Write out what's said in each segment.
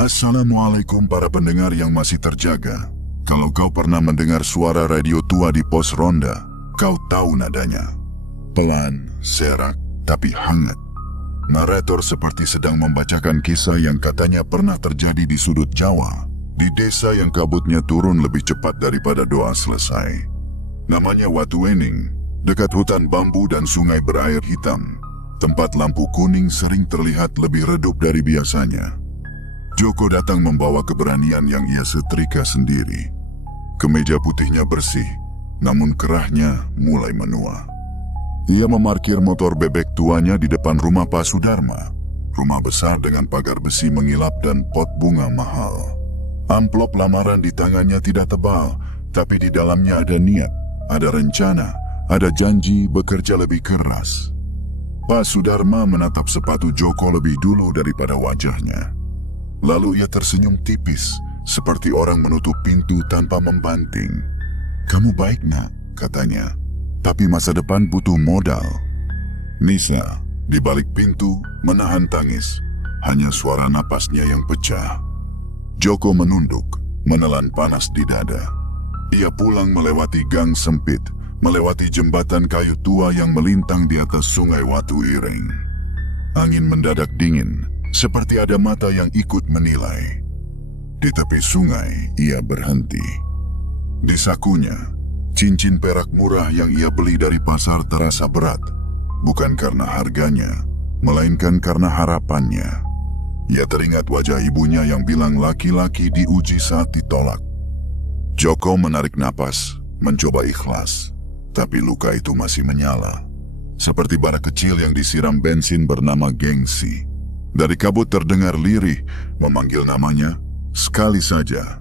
Assalamualaikum para pendengar yang masih terjaga. Kalau kau pernah mendengar suara radio tua di pos ronda, kau tahu nadanya. Pelan, serak, tapi hangat. Narator seperti sedang membacakan kisah yang katanya pernah terjadi di sudut Jawa, di desa yang kabutnya turun lebih cepat daripada doa selesai. Namanya Watu Wening, dekat hutan bambu dan sungai berair hitam. Tempat lampu kuning sering terlihat lebih redup dari biasanya. Joko datang membawa keberanian yang ia setrika sendiri. Kemeja putihnya bersih, namun kerahnya mulai menua. Ia memarkir motor bebek tuanya di depan rumah Pak Sudarma. Rumah besar dengan pagar besi mengilap dan pot bunga mahal. Amplop lamaran di tangannya tidak tebal, tapi di dalamnya ada niat, ada rencana, ada janji bekerja lebih keras. Pak Sudarma menatap sepatu Joko lebih dulu daripada wajahnya. Lalu ia tersenyum tipis, seperti orang menutup pintu tanpa membanting. "Kamu baik, Nak," katanya. "Tapi masa depan butuh modal." Nisa, di balik pintu, menahan tangis. Hanya suara napasnya yang pecah. Joko menunduk, menelan panas di dada. Ia pulang melewati gang sempit, melewati jembatan kayu tua yang melintang di atas sungai Watu Ireng. Angin mendadak dingin, seperti ada mata yang ikut menilai. Di tepi sungai, ia berhenti. Di sakunya, cincin perak murah yang ia beli dari pasar terasa berat. Bukan karena harganya, melainkan karena harapannya. Ia teringat wajah ibunya yang bilang laki-laki diuji saat ditolak. Joko menarik napas, mencoba ikhlas. Tapi luka itu masih menyala. Seperti bara kecil yang disiram bensin bernama gengsi. Dari kabut terdengar lirih, memanggil namanya, sekali saja,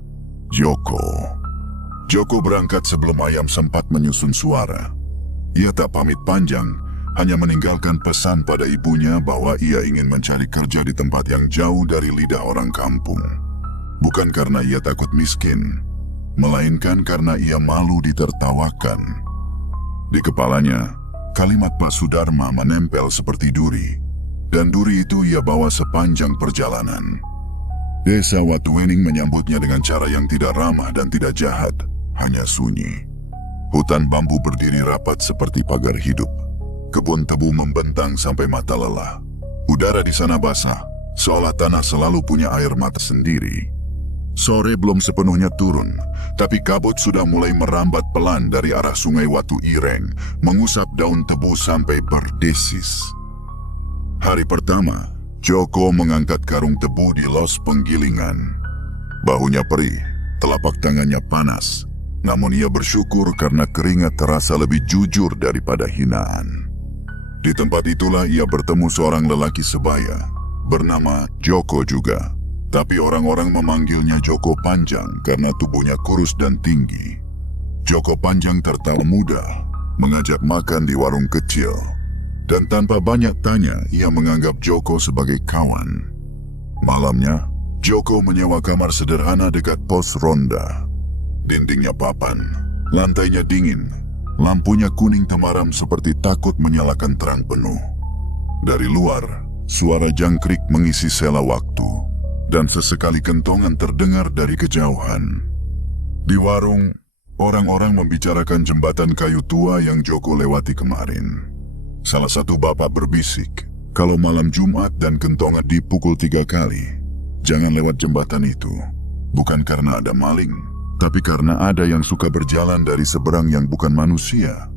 Joko. Joko berangkat sebelum ayam sempat menyusun suara. Ia tak pamit panjang, hanya meninggalkan pesan pada ibunya bahwa ia ingin mencari kerja di tempat yang jauh dari lidah orang kampung. Bukan karena ia takut miskin, melainkan karena ia malu ditertawakan. Di kepalanya, kalimat Pak Sudarma menempel seperti duri. Dan duri itu ia bawa sepanjang perjalanan. Desa Watu Wening menyambutnya dengan cara yang tidak ramah dan tidak jahat, hanya sunyi. Hutan bambu berdiri rapat seperti pagar hidup. Kebun tebu membentang sampai mata lelah. Udara di sana basah, seolah tanah selalu punya air mata sendiri. Sore belum sepenuhnya turun, tapi kabut sudah mulai merambat pelan dari arah sungai Watu Ireng, mengusap daun tebu sampai berdesis. Hari pertama, Joko mengangkat karung tebu di los penggilingan. Bahunya perih, telapak tangannya panas. Namun ia bersyukur karena keringat terasa lebih jujur daripada hinaan. Di tempat itulah ia bertemu seorang lelaki sebaya, bernama Joko juga. Tapi orang-orang memanggilnya Joko Panjang karena tubuhnya kurus dan tinggi. Joko Panjang tertawa muda, mengajak makan di warung kecil. Dan tanpa banyak tanya, ia menganggap Joko sebagai kawan. Malamnya, Joko menyewa kamar sederhana dekat pos ronda. Dindingnya papan, lantainya dingin, lampunya kuning temaram seperti takut menyalakan terang penuh. Dari luar, suara jangkrik mengisi sela waktu, dan sesekali kentongan terdengar dari kejauhan. Di warung, orang-orang membicarakan jembatan kayu tua yang Joko lewati kemarin. Salah satu bapak berbisik, kalau malam Jumat dan kentongan dipukul 3 kali, jangan lewat jembatan itu. Bukan karena ada maling, tapi karena ada yang suka berjalan dari seberang yang bukan manusia.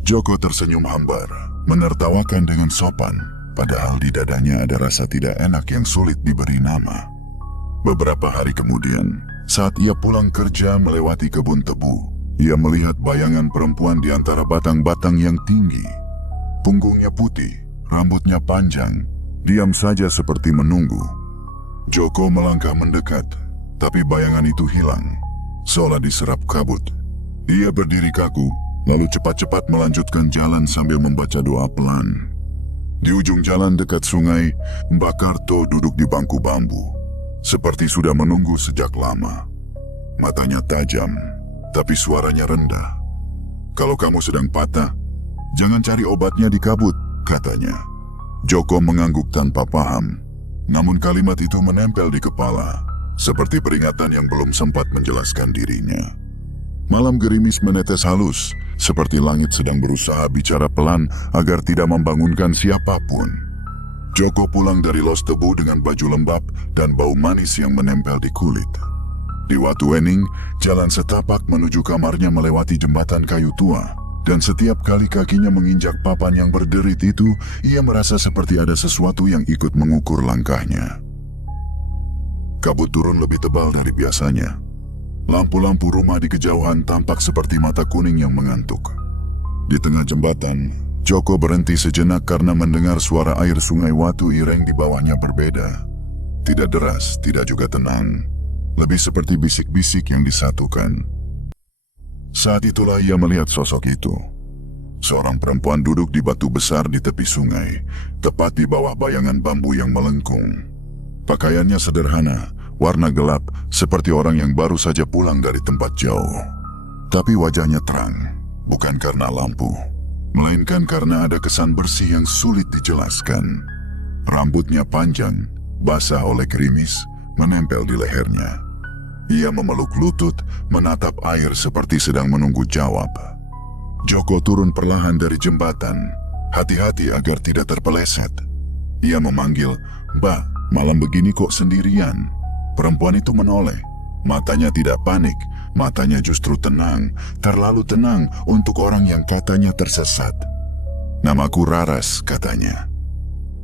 Joko tersenyum hambar, menertawakan dengan sopan, padahal di dadanya ada rasa tidak enak yang sulit diberi nama. Beberapa hari kemudian, saat ia pulang kerja melewati kebun tebu, ia melihat bayangan perempuan di antara batang-batang yang tinggi. Punggungnya putih, rambutnya panjang, diam saja seperti menunggu. Joko melangkah mendekat, tapi bayangan itu hilang, seolah diserap kabut. Ia berdiri kaku, lalu cepat-cepat melanjutkan jalan sambil membaca doa pelan. Di ujung jalan dekat sungai, Mbak Karto duduk di bangku bambu, seperti sudah menunggu sejak lama. Matanya tajam, tapi suaranya rendah. Kalau kamu sedang patah, jangan cari obatnya di kabut, katanya. Joko mengangguk tanpa paham. Namun kalimat itu menempel di kepala, seperti peringatan yang belum sempat menjelaskan dirinya. Malam gerimis menetes halus, seperti langit sedang berusaha bicara pelan agar tidak membangunkan siapapun. Joko pulang dari los tebu dengan baju lembab dan bau manis yang menempel di kulit. Di Watuwening, jalan setapak menuju kamarnya melewati jembatan kayu tua, dan setiap kali kakinya menginjak papan yang berderit itu, ia merasa seperti ada sesuatu yang ikut mengukur langkahnya. Kabut turun lebih tebal dari biasanya. Lampu-lampu rumah di kejauhan tampak seperti mata kuning yang mengantuk. Di tengah jembatan, Joko berhenti sejenak karena mendengar suara air sungai Watu Ireng di bawahnya berbeda. Tidak deras, tidak juga tenang. Lebih seperti bisik-bisik yang disatukan. Saat itulah ia melihat sosok itu. Seorang perempuan duduk di batu besar di tepi sungai, tepat di bawah bayangan bambu yang melengkung. Pakaiannya sederhana, warna gelap, seperti orang yang baru saja pulang dari tempat jauh. Tapi wajahnya terang, bukan karena lampu, melainkan karena ada kesan bersih yang sulit dijelaskan. Rambutnya panjang, basah oleh gerimis, menempel di lehernya. Ia memeluk lutut, menatap air seperti sedang menunggu jawab. Joko turun perlahan dari jembatan, hati-hati agar tidak terpeleset. Ia memanggil, "Mbak, malam begini kok sendirian?" Perempuan itu menoleh. Matanya tidak panik, matanya justru tenang, terlalu tenang untuk orang yang katanya tersesat. "Namaku Raras," katanya.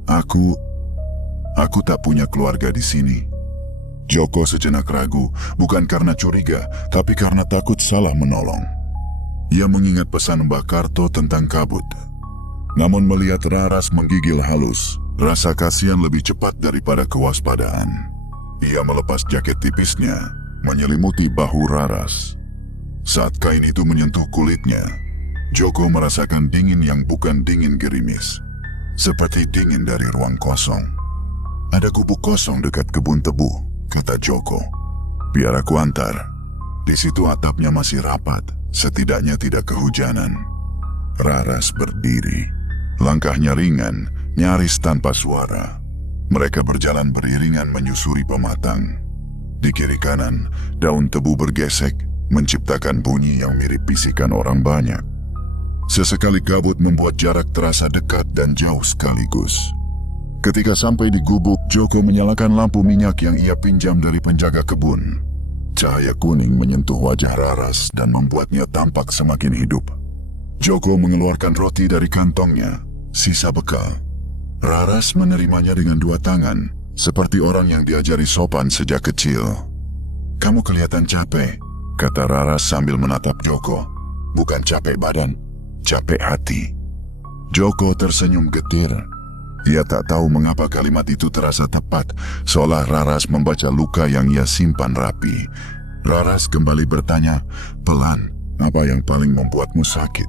Aku tak punya keluarga di sini." Joko sejenak ragu, bukan karena curiga, tapi karena takut salah menolong. Ia mengingat pesan Mbah Karto tentang kabut. Namun melihat Raras menggigil halus, rasa kasihan lebih cepat daripada kewaspadaan. Ia melepas jaket tipisnya, menyelimuti bahu Raras. Saat kain itu menyentuh kulitnya, Joko merasakan dingin yang bukan dingin gerimis. Seperti dingin dari ruang kosong. "Ada gubuk kosong dekat kebun tebu," kata Joko. "Biar aku antar. Di situ atapnya masih rapat, setidaknya tidak kehujanan." Raras berdiri. Langkahnya ringan, nyaris tanpa suara. Mereka berjalan beriringan menyusuri pematang. Di kiri kanan, daun tebu bergesek, menciptakan bunyi yang mirip bisikan orang banyak. Sesekali kabut membuat jarak terasa dekat dan jauh sekaligus. Ketika sampai di gubuk, Joko menyalakan lampu minyak yang ia pinjam dari penjaga kebun. Cahaya kuning menyentuh wajah Raras dan membuatnya tampak semakin hidup. Joko mengeluarkan roti dari kantongnya, sisa bekal. Raras menerimanya dengan dua tangan, seperti orang yang diajari sopan sejak kecil. "Kamu kelihatan capek," kata Raras sambil menatap Joko. "Bukan capek badan, capek hati." Joko tersenyum getir. Ia tak tahu mengapa kalimat itu terasa tepat, seolah Raras membaca luka yang ia simpan rapi. Raras kembali bertanya, "Pelan, apa yang paling membuatmu sakit?"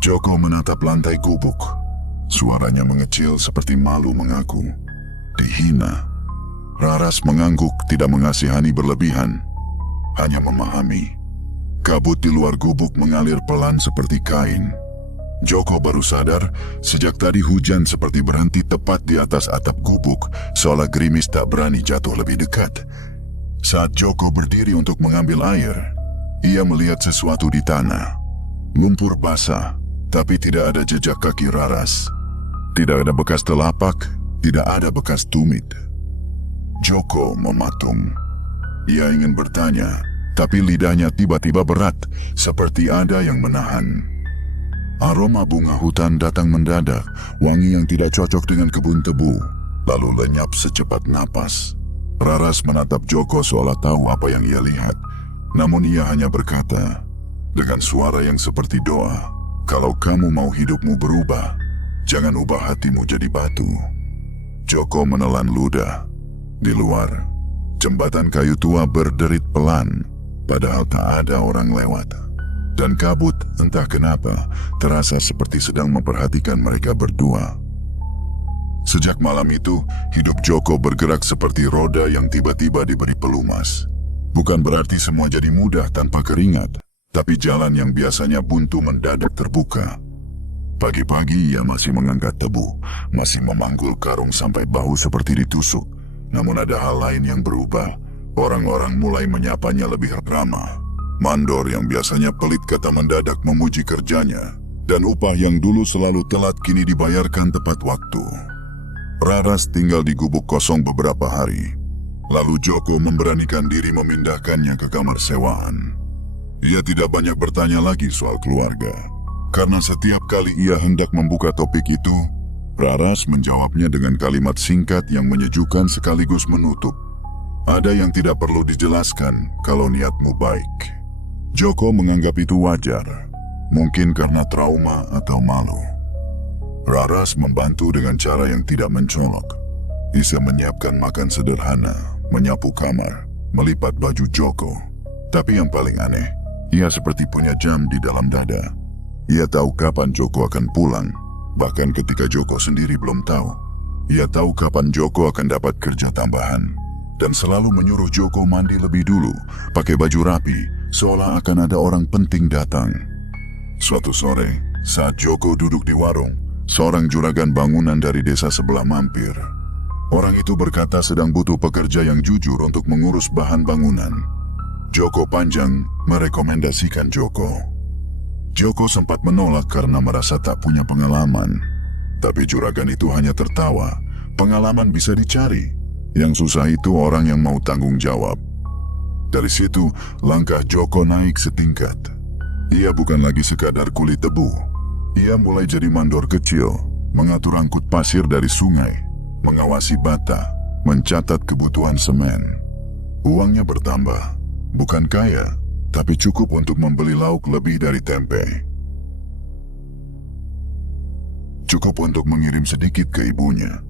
Joko menatap lantai gubuk. Suaranya mengecil seperti malu mengaku. Dihina. Raras mengangguk, tidak mengasihani berlebihan. Hanya memahami. Kabut di luar gubuk mengalir pelan seperti kain. Joko baru sadar, sejak tadi hujan seperti berhenti tepat di atas atap gubuk, seolah gerimis tak berani jatuh lebih dekat. Saat Joko berdiri untuk mengambil air, ia melihat sesuatu di tanah. Lumpur basah, tapi tidak ada jejak kaki Raras. Tidak ada bekas telapak, tidak ada bekas tumit. Joko mematung. Ia ingin bertanya, tapi lidahnya tiba-tiba berat, seperti ada yang menahan. Aroma bunga hutan datang mendadak, wangi yang tidak cocok dengan kebun tebu, lalu lenyap secepat napas. Raras menatap Joko seolah tahu apa yang ia lihat, namun ia hanya berkata, dengan suara yang seperti doa, "Kalau kamu mau hidupmu berubah, jangan ubah hatimu jadi batu." Joko menelan ludah. Di luar, jembatan kayu tua berderit pelan, padahal tak ada orang lewat. Dan kabut, entah kenapa, terasa seperti sedang memperhatikan mereka berdua. Sejak malam itu, hidup Joko bergerak seperti roda yang tiba-tiba diberi pelumas. Bukan berarti semua jadi mudah tanpa keringat, tapi jalan yang biasanya buntu mendadak terbuka. Pagi-pagi ia masih mengangkat tebu, masih memanggul karung sampai bahu seperti ditusuk. Namun ada hal lain yang berubah. Orang-orang mulai menyapanya lebih ramah. Mandor yang biasanya pelit kata mendadak memuji kerjanya, dan upah yang dulu selalu telat kini dibayarkan tepat waktu. Raras tinggal di gubuk kosong beberapa hari. Lalu Joko memberanikan diri memindahkannya ke kamar sewaan. Ia tidak banyak bertanya lagi soal keluarga, karena setiap kali ia hendak membuka topik itu, Raras menjawabnya dengan kalimat singkat yang menyejukkan sekaligus menutup. Ada yang tidak perlu dijelaskan kalau niatmu baik. Joko menganggap itu wajar, mungkin karena trauma atau malu. Raras membantu dengan cara yang tidak mencolok. Ia menyiapkan makan sederhana, menyapu kamar, melipat baju Joko. Tapi yang paling aneh, ia seperti punya jam di dalam dada. Ia tahu kapan Joko akan pulang, bahkan ketika Joko sendiri belum tahu. Ia tahu kapan Joko akan dapat kerja tambahan, dan selalu menyuruh Joko mandi lebih dulu, pakai baju rapi, seolah akan ada orang penting datang. Suatu sore, saat Joko duduk di warung, seorang juragan bangunan dari desa sebelah mampir. Orang itu berkata sedang butuh pekerja yang jujur untuk mengurus bahan bangunan. Joko Panjang merekomendasikan Joko. Joko sempat menolak karena merasa tak punya pengalaman. Tapi juragan itu hanya tertawa. Pengalaman bisa dicari. Yang susah itu orang yang mau tanggung jawab. Dari situ, langkah Joko naik setingkat. Ia bukan lagi sekadar kulit tebu. Ia mulai jadi mandor kecil, mengatur angkut pasir dari sungai, mengawasi bata, mencatat kebutuhan semen. Uangnya bertambah, bukan kaya, tapi cukup untuk membeli lauk lebih dari tempe. Cukup untuk mengirim sedikit ke ibunya.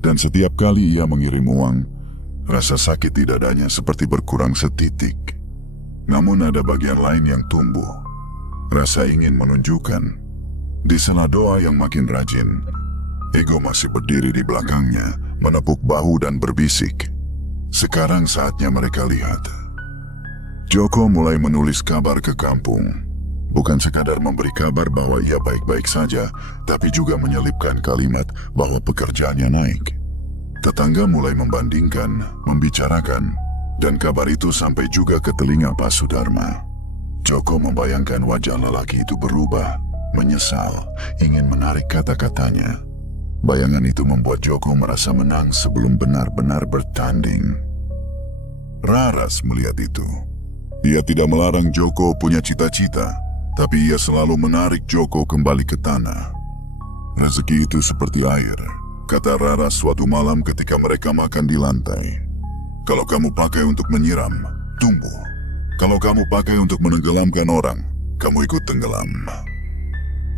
Dan setiap kali ia mengirim uang, rasa sakit di dadanya seperti berkurang setitik. Namun ada bagian lain yang tumbuh. Rasa ingin menunjukkan. Di sela doa yang makin rajin, ego masih berdiri di belakangnya, menepuk bahu dan berbisik. Sekarang saatnya mereka lihat. Joko mulai menulis kabar ke kampung. Bukan sekadar memberi kabar bahwa ia baik-baik saja, tapi juga menyelipkan kalimat bahwa pekerjaannya naik. Tetangga mulai membandingkan, membicarakan, dan kabar itu sampai juga ke telinga Pak Sudarma. Joko membayangkan wajah lelaki itu berubah, menyesal, ingin menarik kata-katanya. Bayangan itu membuat Joko merasa menang sebelum benar-benar bertanding. Raras melihat itu. Ia tidak melarang Joko punya cita-cita, tapi ia selalu menarik Joko kembali ke tanah. Rezeki itu seperti air, kata Raras suatu malam ketika mereka makan di lantai. Kalau kamu pakai untuk menyiram, tumbuh. Kalau kamu pakai untuk menenggelamkan orang, kamu ikut tenggelam.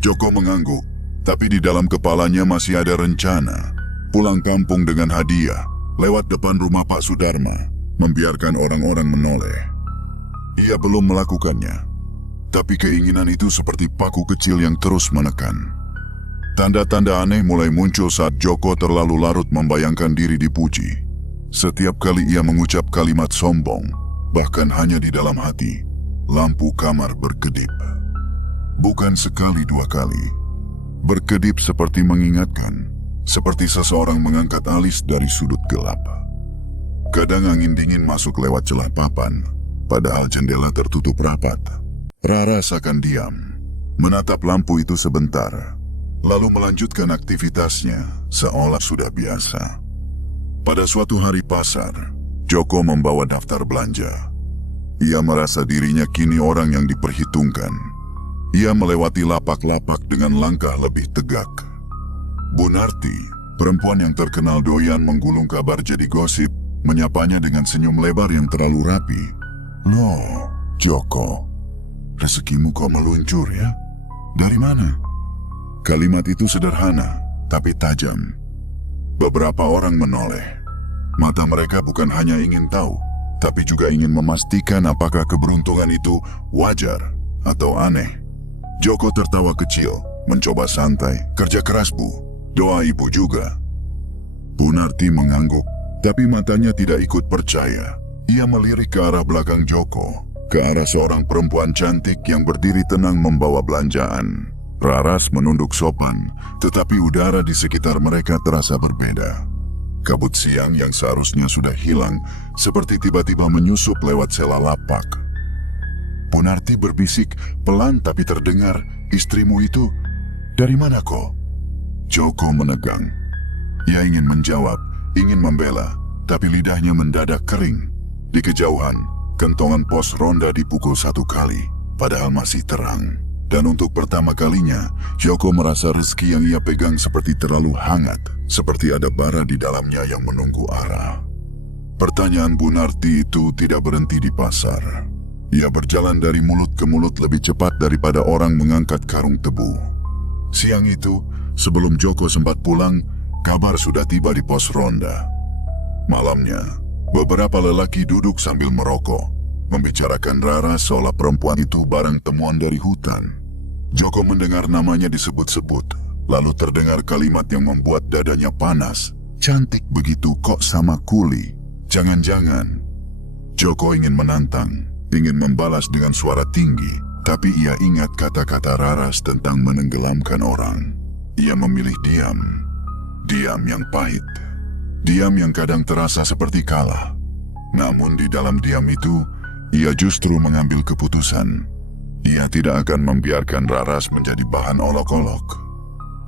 Joko mengangguk, tapi di dalam kepalanya masih ada rencana. Pulang kampung dengan hadiah, lewat depan rumah Pak Sudarma, membiarkan orang-orang menoleh. Ia belum melakukannya, tapi keinginan itu seperti paku kecil yang terus menekan. Tanda-tanda aneh mulai muncul saat Joko terlalu larut membayangkan diri dipuji. Setiap kali ia mengucap kalimat sombong, bahkan hanya di dalam hati, lampu kamar berkedip. Bukan sekali dua kali. Berkedip seperti mengingatkan, seperti seseorang mengangkat alis dari sudut gelap. Kadang angin dingin masuk lewat celah papan, padahal jendela tertutup rapat. Raras akan diam, menatap lampu itu sebentar, lalu melanjutkan aktivitasnya seolah sudah biasa. Pada suatu hari pasar, Joko membawa daftar belanja. Ia merasa dirinya kini orang yang diperhitungkan. Ia melewati lapak-lapak dengan langkah lebih tegak. Bu Narti, perempuan yang terkenal doyan menggulung kabar jadi gosip, menyapanya dengan senyum lebar yang terlalu rapi. Loh, Joko, rezekimu kok meluncur ya? Dari mana? Kalimat itu sederhana, tapi tajam. Beberapa orang menoleh. Mata mereka bukan hanya ingin tahu, tapi juga ingin memastikan apakah keberuntungan itu wajar atau aneh. Joko tertawa kecil, mencoba santai. Kerja keras, Bu. Doa ibu juga. Bu Narti mengangguk, tapi matanya tidak ikut percaya. Ia melirik ke arah belakang Joko. ke arah seorang perempuan cantik yang berdiri tenang membawa belanjaan. Raras menunduk sopan, tetapi udara di sekitar mereka terasa berbeda. Kabut siang yang seharusnya sudah hilang, seperti tiba-tiba menyusup lewat sela lapak. Punarti berbisik, pelan tapi terdengar, "Istrimu itu, dari mana kok?" Joko menegang. Ia ingin menjawab, ingin membela, tapi lidahnya mendadak kering. Di kejauhan, kentongan pos ronda dipukul 1 kali, padahal masih terang. Dan untuk pertama kalinya, Joko merasa rezeki yang ia pegang seperti terlalu hangat, seperti ada bara di dalamnya yang menunggu arah. Pertanyaan Punarti itu tidak berhenti di pasar. Ia berjalan dari mulut ke mulut lebih cepat daripada orang mengangkat karung tebu. Siang itu, sebelum Joko sempat pulang, kabar sudah tiba di pos ronda. Malamnya, beberapa lelaki duduk sambil merokok, membicarakan Raras seolah perempuan itu barang temuan dari hutan. Joko mendengar namanya disebut-sebut, lalu terdengar kalimat yang membuat dadanya panas. "Cantik begitu kok sama kuli. Jangan-jangan." Joko ingin menantang, ingin membalas dengan suara tinggi, tapi ia ingat kata-kata Raras tentang menenggelamkan orang. Ia memilih diam. Diam yang pahit. Diam yang kadang terasa seperti kalah. Namun di dalam diam itu, ia justru mengambil keputusan. Ia tidak akan membiarkan Raras menjadi bahan olok-olok.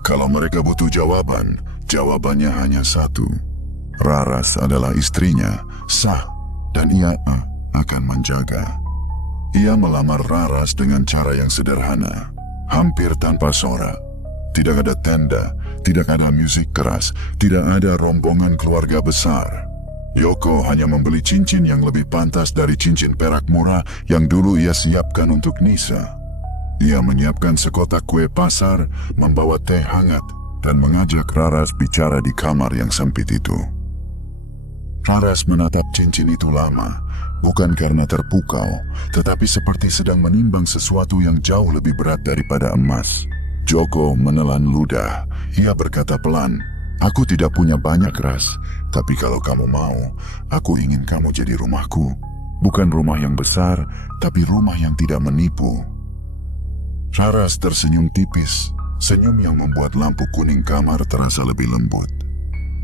Kalau mereka butuh jawaban, jawabannya hanya satu. Raras adalah istrinya, sah, dan ia akan menjaga. Ia melamar Raras dengan cara yang sederhana, hampir tanpa sorak. Tidak ada tenda, tidak ada musik keras, tidak ada rombongan keluarga besar. Joko hanya membeli cincin yang lebih pantas dari cincin perak murah yang dulu ia siapkan untuk Nisa. Ia menyiapkan sekotak kue pasar, membawa teh hangat, dan mengajak Raras bicara di kamar yang sempit itu. Raras menatap cincin itu lama, bukan karena terpukau, tetapi seperti sedang menimbang sesuatu yang jauh lebih berat daripada emas. Joko menelan ludah. Ia berkata pelan, "Aku tidak punya banyak, Ras, tapi kalau kamu mau, aku ingin kamu jadi rumahku. Bukan rumah yang besar, tapi rumah yang tidak menipu." Raras tersenyum tipis, senyum yang membuat lampu kuning kamar terasa lebih lembut.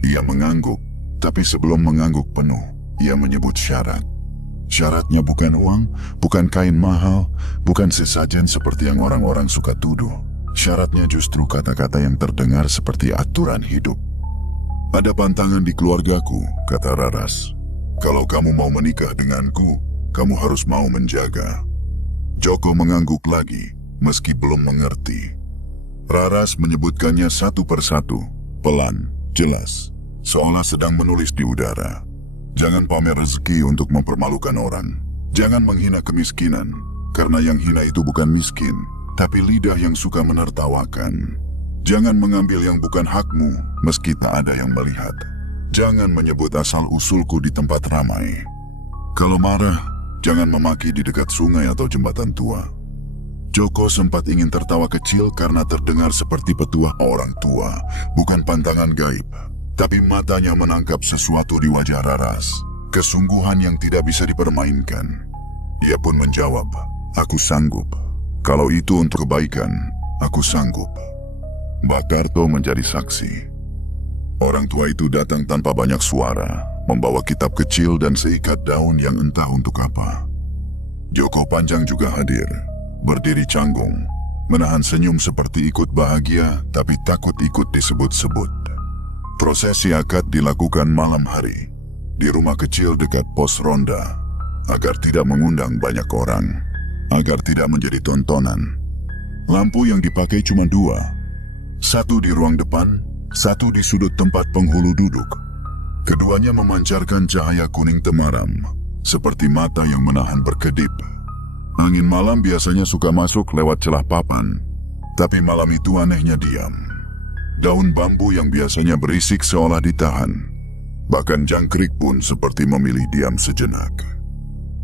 Ia mengangguk, tapi sebelum mengangguk penuh, ia menyebut syarat. Syaratnya bukan uang, bukan kain mahal, bukan sesajen seperti yang orang-orang suka tuduh. Syaratnya justru kata-kata yang terdengar seperti aturan hidup. "Ada pantangan di keluargaku," kata Raras. "Kalau kamu mau menikah denganku, kamu harus mau menjaga." Joko mengangguk lagi, meski belum mengerti. Raras menyebutkannya satu persatu, pelan, jelas, seolah sedang menulis di udara. "Jangan pamer rezeki untuk mempermalukan orang. Jangan menghina kemiskinan, karena yang hina itu bukan miskin, tapi lidah yang suka menertawakan. Jangan mengambil yang bukan hakmu, meski tak ada yang melihat. Jangan menyebut asal-usulku di tempat ramai. Kalau marah, jangan memaki di dekat sungai atau jembatan tua." Joko sempat ingin tertawa kecil karena terdengar seperti petuah orang tua, bukan pantangan gaib. Tapi matanya menangkap sesuatu di wajah Raras, kesungguhan yang tidak bisa dipermainkan. Ia pun menjawab, "Aku sanggup. Kalau itu untuk kebaikan, aku sanggup." Mbak Karto menjadi saksi. Orang tua itu datang tanpa banyak suara, membawa kitab kecil dan seikat daun yang entah untuk apa. Joko Panjang juga hadir, berdiri canggung, menahan senyum seperti ikut bahagia tapi takut ikut disebut-sebut. Prosesi akad dilakukan malam hari, di rumah kecil dekat pos ronda, agar tidak mengundang banyak orang, agar tidak menjadi tontonan. Lampu yang dipakai cuma 2, satu di ruang depan, satu di sudut tempat penghulu duduk. Keduanya memancarkan cahaya kuning temaram, seperti mata yang menahan berkedip. Angin malam biasanya suka masuk lewat celah papan, tapi malam itu anehnya diam. Daun bambu yang biasanya berisik seolah ditahan. Bahkan jangkrik pun seperti memilih diam sejenak.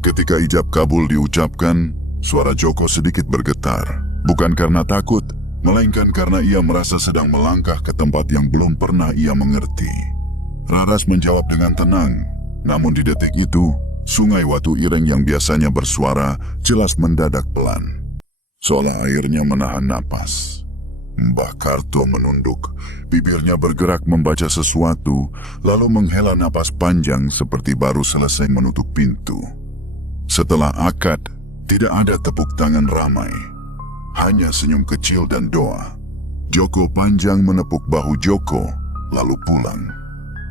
Ketika ijab kabul diucapkan, suara Joko sedikit bergetar. Bukan karena takut, melainkan karena ia merasa sedang melangkah ke tempat yang belum pernah ia mengerti. Raras menjawab dengan tenang, namun di detik itu, Sungai Watu Ireng yang biasanya bersuara jelas mendadak pelan, seolah airnya menahan napas. Mbah Karto menunduk, bibirnya bergerak membaca sesuatu, lalu menghela napas panjang seperti baru selesai menutup pintu. Setelah akad, tidak ada tepuk tangan ramai, hanya senyum kecil dan doa. Joko panjang menepuk bahu Joko, lalu pulang.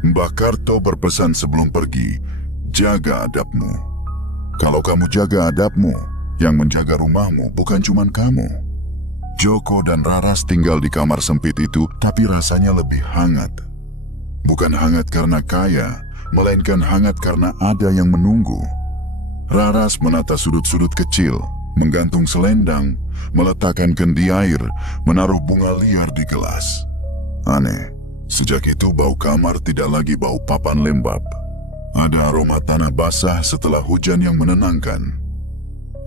Mbah Karto berpesan sebelum pergi, jaga adabmu. Kalau kamu jaga adabmu, yang menjaga rumahmu bukan cuma kamu. Joko dan Raras tinggal di kamar sempit itu, tapi rasanya lebih hangat. Bukan hangat karena kaya, melainkan hangat karena ada yang menunggu. Raras menata sudut-sudut kecil, menggantung selendang, meletakkan kendi air, menaruh bunga liar di gelas. Aneh, sejak itu bau kamar tidak lagi bau papan lembab. Ada aroma tanah basah setelah hujan yang menenangkan.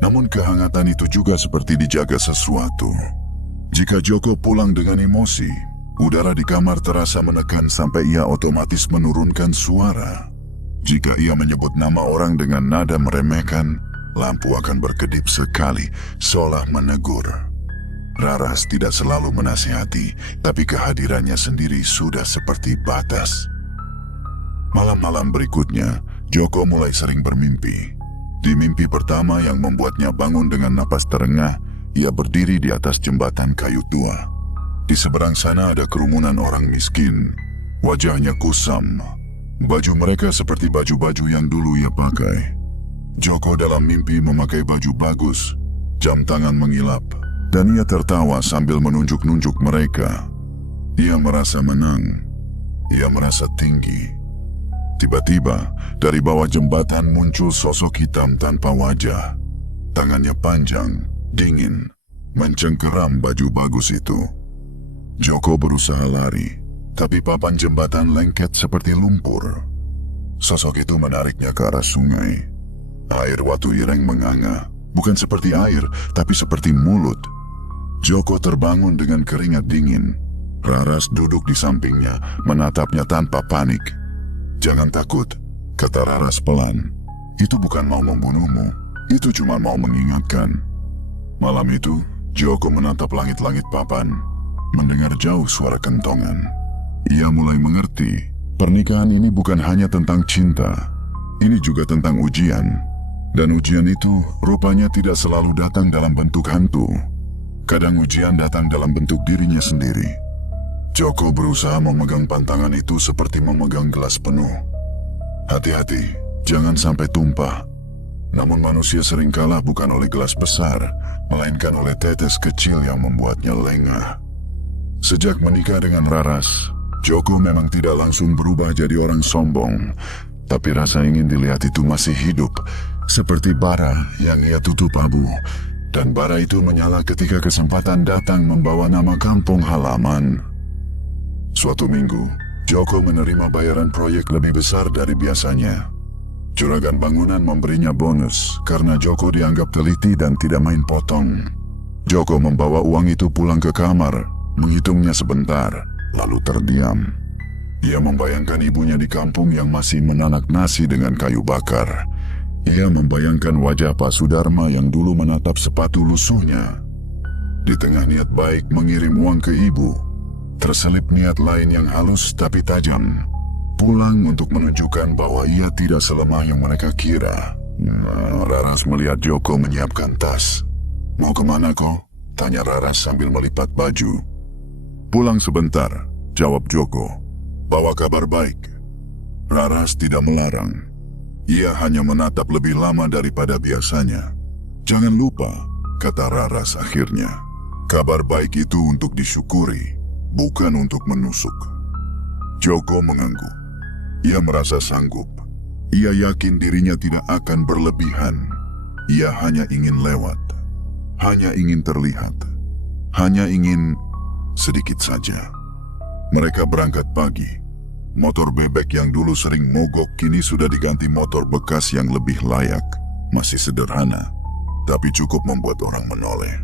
Namun kehangatan itu juga seperti dijaga sesuatu. Jika Joko pulang dengan emosi, udara di kamar terasa menekan sampai ia otomatis menurunkan suara. Jika ia menyebut nama orang dengan nada meremehkan, lampu akan berkedip sekali, seolah menegur. Raras tidak selalu menasihati, tapi kehadirannya sendiri sudah seperti batas. Malam-malam berikutnya, Joko mulai sering bermimpi. Di mimpi pertama yang membuatnya bangun dengan napas terengah, ia berdiri di atas jembatan kayu tua. Di seberang sana ada kerumunan orang miskin. Wajahnya kusam. Baju mereka seperti baju-baju yang dulu ia pakai. Joko dalam mimpi memakai baju bagus, jam tangan mengilap, dan ia tertawa sambil menunjuk-nunjuk mereka. Ia merasa menang. Ia merasa tinggi. Tiba-tiba, dari bawah jembatan muncul sosok hitam tanpa wajah. Tangannya panjang, dingin, mencengkeram baju bagus itu. Joko berusaha lari, tapi papan jembatan lengket seperti lumpur. Sosok itu menariknya ke arah sungai. Air Watu Ireng menganga, bukan seperti air, tapi seperti mulut. Joko terbangun dengan keringat dingin. Raras duduk di sampingnya, menatapnya tanpa panik. "Jangan takut," kata Raras pelan. "Itu bukan mau membunuhmu, itu cuma mau mengingatkan." Malam itu, Joko menatap langit-langit papan, mendengar jauh suara kentongan. Ia mulai mengerti, pernikahan ini bukan hanya tentang cinta, ini juga tentang ujian. Dan ujian itu rupanya tidak selalu datang dalam bentuk hantu. Kadang ujian datang dalam bentuk dirinya sendiri. Joko berusaha memegang pantangan itu seperti memegang gelas penuh. Hati-hati, jangan sampai tumpah. Namun manusia sering kalah bukan oleh gelas besar, melainkan oleh tetes kecil yang membuatnya lengah. Sejak menikah dengan Raras, Joko memang tidak langsung berubah jadi orang sombong, tapi rasa ingin dilihat itu masih hidup, seperti bara yang ia tutup abu. Dan bara itu menyala ketika kesempatan datang membawa nama kampung halaman. Suatu minggu, Joko menerima bayaran proyek lebih besar dari biasanya. Juragan bangunan memberinya bonus karena Joko dianggap teliti dan tidak main potong. Joko membawa uang itu pulang ke kamar, menghitungnya sebentar, lalu terdiam. Ia membayangkan ibunya di kampung yang masih menanak nasi dengan kayu bakar. Ia membayangkan wajah Pak Sudarma yang dulu menatap sepatu lusuhnya. Di tengah niat baik mengirim uang ke ibu, terselip niat lain yang halus tapi tajam. Pulang untuk menunjukkan bahwa ia tidak selemah yang mereka kira. Raras melihat Joko menyiapkan tas. "Mau kemana kau?" tanya Raras sambil melipat baju. "Pulang sebentar," jawab Joko. "Bawa kabar baik." Raras tidak melarang. Ia hanya menatap lebih lama daripada biasanya. "Jangan lupa," kata Raras akhirnya. "Kabar baik itu untuk disyukuri, bukan untuk menusuk." Joko mengangguk. Ia merasa sanggup. Ia yakin dirinya tidak akan berlebihan. Ia hanya ingin lewat. Hanya ingin terlihat. Hanya ingin sedikit saja. Mereka berangkat pagi. Motor bebek yang dulu sering mogok kini sudah diganti motor bekas yang lebih layak. Masih sederhana, tapi cukup membuat orang menoleh.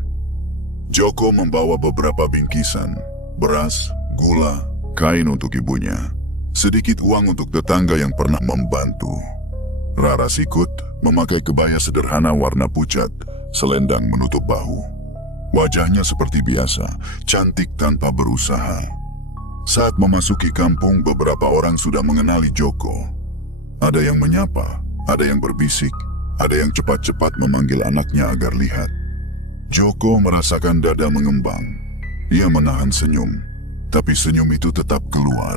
Joko membawa beberapa bingkisan, beras, gula, kain untuk ibunya. Sedikit uang untuk tetangga yang pernah membantu. Raras ikut, memakai kebaya sederhana warna pucat, selendang menutup bahu. Wajahnya seperti biasa, cantik tanpa berusaha. Saat memasuki kampung, beberapa orang sudah mengenali Joko. Ada yang menyapa, ada yang berbisik, ada yang cepat-cepat memanggil anaknya agar lihat. Joko merasakan dada mengembang. Ia menahan senyum, tapi senyum itu tetap keluar.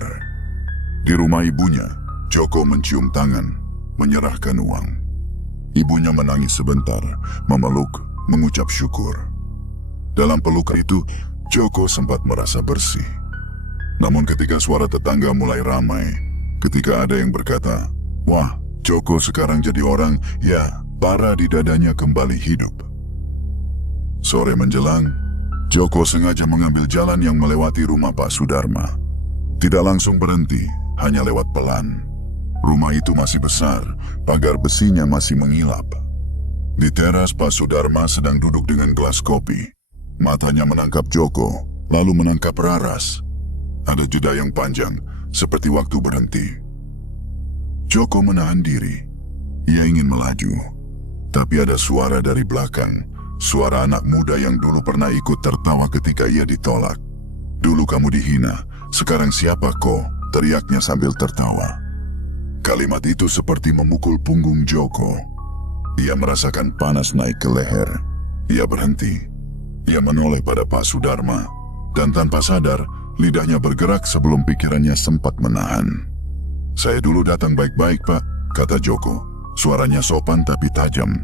Di rumah ibunya, Joko mencium tangan, menyerahkan uang. Ibunya menangis sebentar, memeluk, mengucap syukur. Dalam pelukan itu, Joko sempat merasa bersih. Namun ketika suara tetangga mulai ramai, ketika ada yang berkata, "Wah, Joko sekarang jadi orang," ya, bara di dadanya kembali hidup. Sore menjelang, Joko sengaja mengambil jalan yang melewati rumah Pak Sudarma. Tidak langsung berhenti, hanya lewat pelan. Rumah itu masih besar, pagar besinya masih mengilap. Di teras, Pak Sudarma sedang duduk dengan gelas kopi. Matanya menangkap Joko, lalu menangkap Raras. Ada jeda yang panjang, seperti waktu berhenti. Joko menahan diri. Ia ingin melaju, tapi ada suara dari belakang. Suara anak muda yang dulu pernah ikut tertawa ketika ia ditolak. "Dulu kamu dihina, sekarang siapa kau?" teriaknya sambil tertawa. Kalimat itu seperti memukul punggung Joko. Ia merasakan panas naik ke leher. Ia berhenti. Ia menoleh pada Pak Sudarma, dan tanpa sadar, lidahnya bergerak sebelum pikirannya sempat menahan. "Saya dulu datang baik-baik, Pak," kata Joko. Suaranya sopan tapi tajam.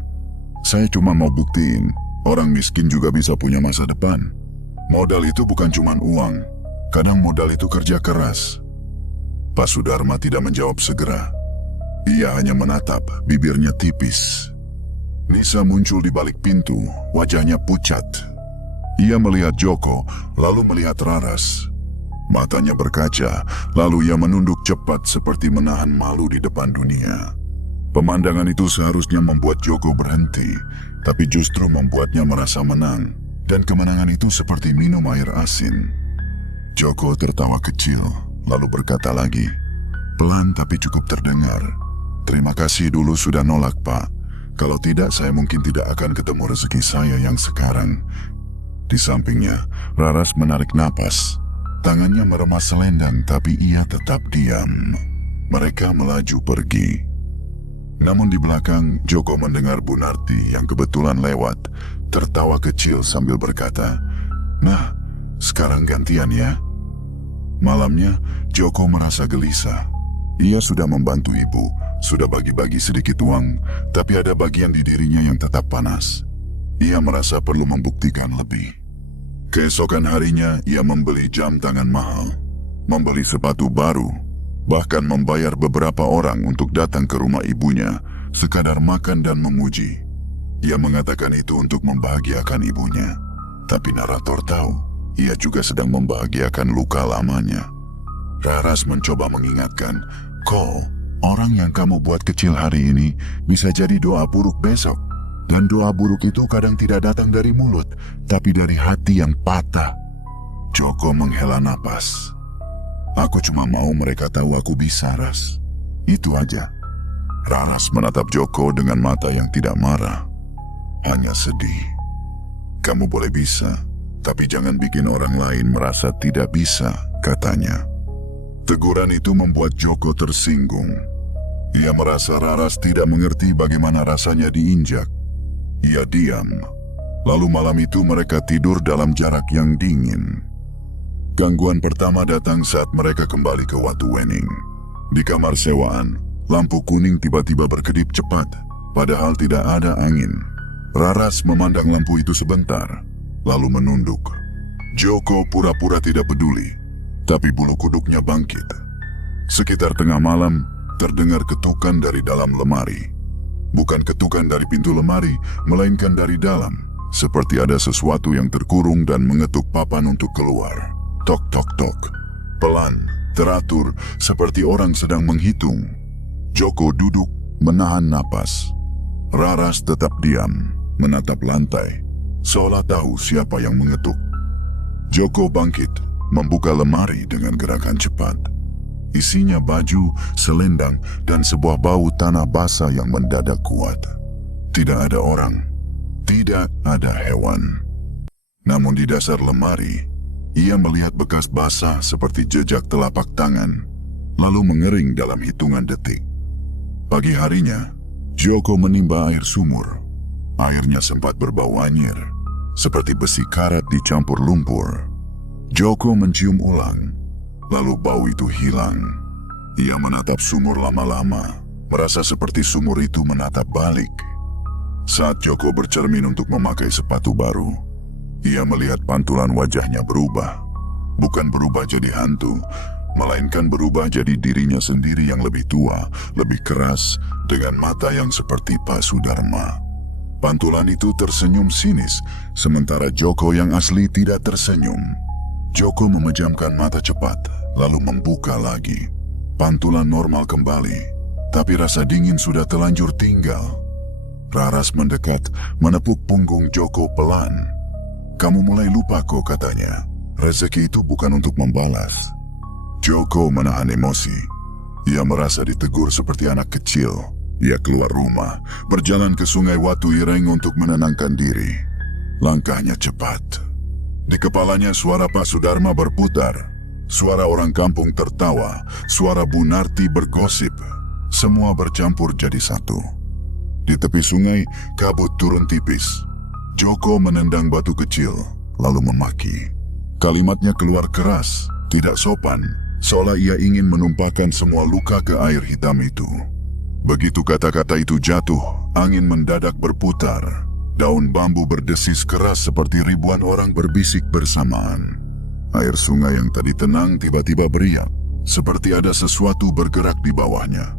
"Saya cuma mau buktiin, orang miskin juga bisa punya masa depan. Modal itu bukan cuma uang, kadang modal itu kerja keras." Pak Sudarma tidak menjawab segera. Ia hanya menatap, bibirnya tipis. Nisa muncul di balik pintu, wajahnya pucat. Ia melihat Joko, lalu melihat Raras. Matanya berkaca, lalu ia menunduk cepat seperti menahan malu di depan dunia. Pemandangan itu seharusnya membuat Joko berhenti, tapi justru membuatnya merasa menang, dan kemenangan itu seperti minum air asin. Joko tertawa kecil, lalu berkata lagi, pelan tapi cukup terdengar, "Terima kasih dulu sudah nolak, Pak. Kalau tidak, saya mungkin tidak akan ketemu rezeki saya yang sekarang." Di sampingnya, Raras menarik napas. Tangannya meremas selendang, tapi ia tetap diam. Mereka melaju pergi. Namun di belakang, Joko mendengar Bu Narti yang kebetulan lewat, tertawa kecil sambil berkata, "Nah, sekarang gantian ya." Malamnya, Joko merasa gelisah. Ia sudah membantu ibu, sudah bagi-bagi sedikit uang, tapi ada bagian di dirinya yang tetap panas. Ia merasa perlu membuktikan lebih. Keesokan harinya, ia membeli jam tangan mahal, membeli sepatu baru, bahkan membayar beberapa orang untuk datang ke rumah ibunya, sekadar makan dan memuji. Ia mengatakan itu untuk membahagiakan ibunya, tapi narator tahu, ia juga sedang membahagiakan luka lamanya. Raras mencoba mengingatkan, "Ko, orang yang kamu buat kecil hari ini bisa jadi doa buruk besok. Dan doa buruk itu kadang tidak datang dari mulut, tapi dari hati yang patah." Joko menghela napas. "Aku cuma mau mereka tahu aku bisa, Ras. Itu aja." Raras menatap Joko dengan mata yang tidak marah, hanya sedih. "Kamu boleh bisa, tapi jangan bikin orang lain merasa tidak bisa," katanya. Teguran itu membuat Joko tersinggung. Ia merasa Raras tidak mengerti bagaimana rasanya diinjak. Ia diam. Lalu malam itu mereka tidur dalam jarak yang dingin. Gangguan pertama datang saat mereka kembali ke Watu Wening. Di kamar sewaan, lampu kuning tiba-tiba berkedip cepat, padahal tidak ada angin. Raras memandang lampu itu sebentar, lalu menunduk. Joko pura-pura tidak peduli, tapi bulu kuduknya bangkit. Sekitar tengah malam, terdengar ketukan dari dalam lemari. Bukan ketukan dari pintu lemari, melainkan dari dalam, seperti ada sesuatu yang terkurung dan mengetuk papan untuk keluar. Tok tok tok. Pelan, teratur, seperti orang sedang menghitung. Joko duduk, menahan napas. Raras tetap diam, menatap lantai, seolah tahu siapa yang mengetuk. Joko bangkit, membuka lemari dengan gerakan cepat. Isinya baju, selendang, dan sebuah bau tanah basah yang mendadak kuat. Tidak ada orang, tidak ada hewan. Namun di dasar lemari, ia melihat bekas basah seperti jejak telapak tangan, lalu mengering dalam hitungan detik. Pagi harinya, Joko menimba air sumur. Airnya sempat berbau anyir, seperti besi karat dicampur lumpur. Joko mencium ulang, lalu bau itu hilang. Ia menatap sumur lama-lama, merasa seperti sumur itu menatap balik. Saat Joko bercermin untuk memakai sepatu baru, ia melihat pantulan wajahnya berubah. Bukan berubah jadi hantu, melainkan berubah jadi dirinya sendiri yang lebih tua, lebih keras, dengan mata yang seperti Pak Sudarma. Pantulan itu tersenyum sinis, sementara Joko yang asli tidak tersenyum. Joko memejamkan mata cepat, lalu membuka lagi. Pantulan normal kembali, tapi rasa dingin sudah telanjur tinggal. Raras mendekat, menepuk punggung Joko pelan. "Kamu mulai lupa kok," katanya. "Rezeki itu bukan untuk membalas." Joko menahan emosi. Ia merasa ditegur seperti anak kecil. Ia keluar rumah, berjalan ke sungai Watu Ireng untuk menenangkan diri. Langkahnya cepat. Di kepalanya suara Pak Sudarma berputar. Suara orang kampung tertawa, suara Bu Narti bergosip. Semua bercampur jadi satu. Di tepi sungai, kabut turun tipis. Joko menendang batu kecil, lalu memaki. Kalimatnya keluar keras, tidak sopan, seolah ia ingin menumpahkan semua luka ke air hitam itu. Begitu kata-kata itu jatuh, angin mendadak berputar. Daun bambu berdesis keras seperti ribuan orang berbisik bersamaan. Air sungai yang tadi tenang tiba-tiba beriak, seperti ada sesuatu bergerak di bawahnya.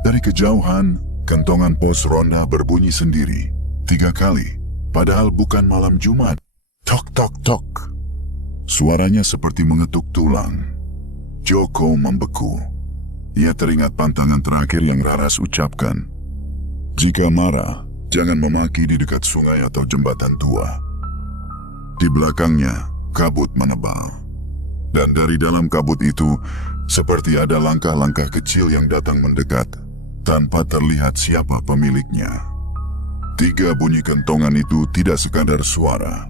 Dari kejauhan, kentongan pos ronda berbunyi sendiri, 3 kali, padahal bukan malam Jumat. Tok tok tok. Suaranya seperti mengetuk tulang. Joko membeku. Ia teringat pantangan terakhir yang Raras ucapkan. Jika marah, jangan memaki di dekat sungai atau jembatan tua. Di belakangnya, kabut menebal. Dan dari dalam kabut itu, seperti ada langkah-langkah kecil yang datang mendekat, tanpa terlihat siapa pemiliknya. 3 bunyi kentongan itu tidak sekadar suara.